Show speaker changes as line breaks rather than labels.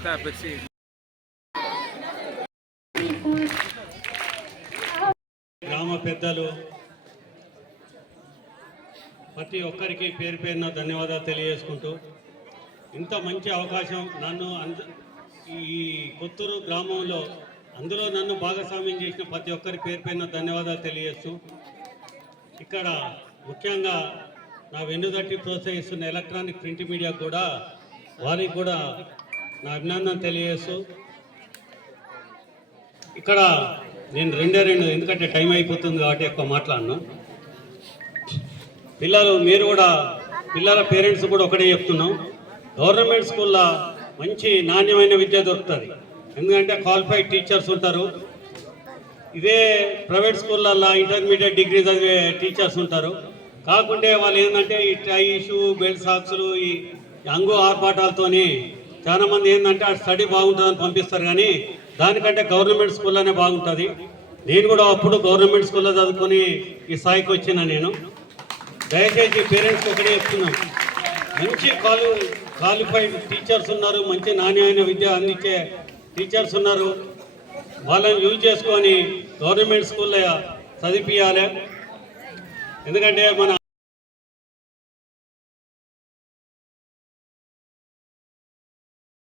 Flexi
గ్రామ పెద్దలు ప్రతి ఒక్కరికి పేరు పేరున ధన్యవాదాలు తెలియజేసుకుంటూ ఇంత మంచి అవకాశం నన్ను అంద ఈ కొత్తూరు గ్రామంలో అందులో నన్ను భాగస్వామ్యం చేసిన ప్రతి ఒక్కరి పేరు పైన ధన్యవాదాలు తెలియజేస్తూ ఇక్కడ ముఖ్యంగా నా వెన్నుదట్టి ప్రోత్సహిస్తున్న ఎలక్ట్రానిక్ ప్రింట్ మీడియా కూడా వారికి కూడా నా అభినందన తెలియజేస్తూ ఇక్కడ నేను రెండే రెండు ఎందుకంటే టైం అయిపోతుంది కాబట్టి ఎక్కువ మాట్లాడను. పిల్లలు మీరు కూడా పిల్లల పేరెంట్స్ కూడా ఒకటే చెప్తున్నాం. గవర్నమెంట్ స్కూల్లో మంచి నాణ్యమైన విద్య దొరుకుతుంది. ఎందుకంటే క్వాలిఫైడ్ టీచర్స్ ఉంటారు. ఇదే ప్రైవేట్ స్కూళ్ళల్లో ఇంటర్మీడియట్ డిగ్రీ చదివే టీచర్స్ ఉంటారు. కాకుంటే వాళ్ళు ఏంటంటే ఈ టై షూ బెల్ట్ సాక్సులు ఈ అంగు ఆర్పాటాలతోని చాలా మంది ఏంటంటే ఆ స్టడీ బాగుంటుందని పంపిస్తారు కానీ దానికంటే గవర్నమెంట్ స్కూల్లోనే బాగుంటుంది. నేను కూడా అప్పుడు గవర్నమెంట్ స్కూల్లో చదువుకొని ఈ స్థాయికి వచ్చిన నేను. దయచేసి పేరెంట్స్ ఒకటే చెప్తున్నాం. మంచి క్వాలి క్వాలిఫైడ్ టీచర్స్ ఉన్నారు మంచి నాణ్యమైన విద్య అందించే టీచర్స్ ఉన్నారు. వాళ్ళని యూజ్ చేసుకొని గవర్నమెంట్ స్కూల్లో చదివించాలి ఎందుకంటే మన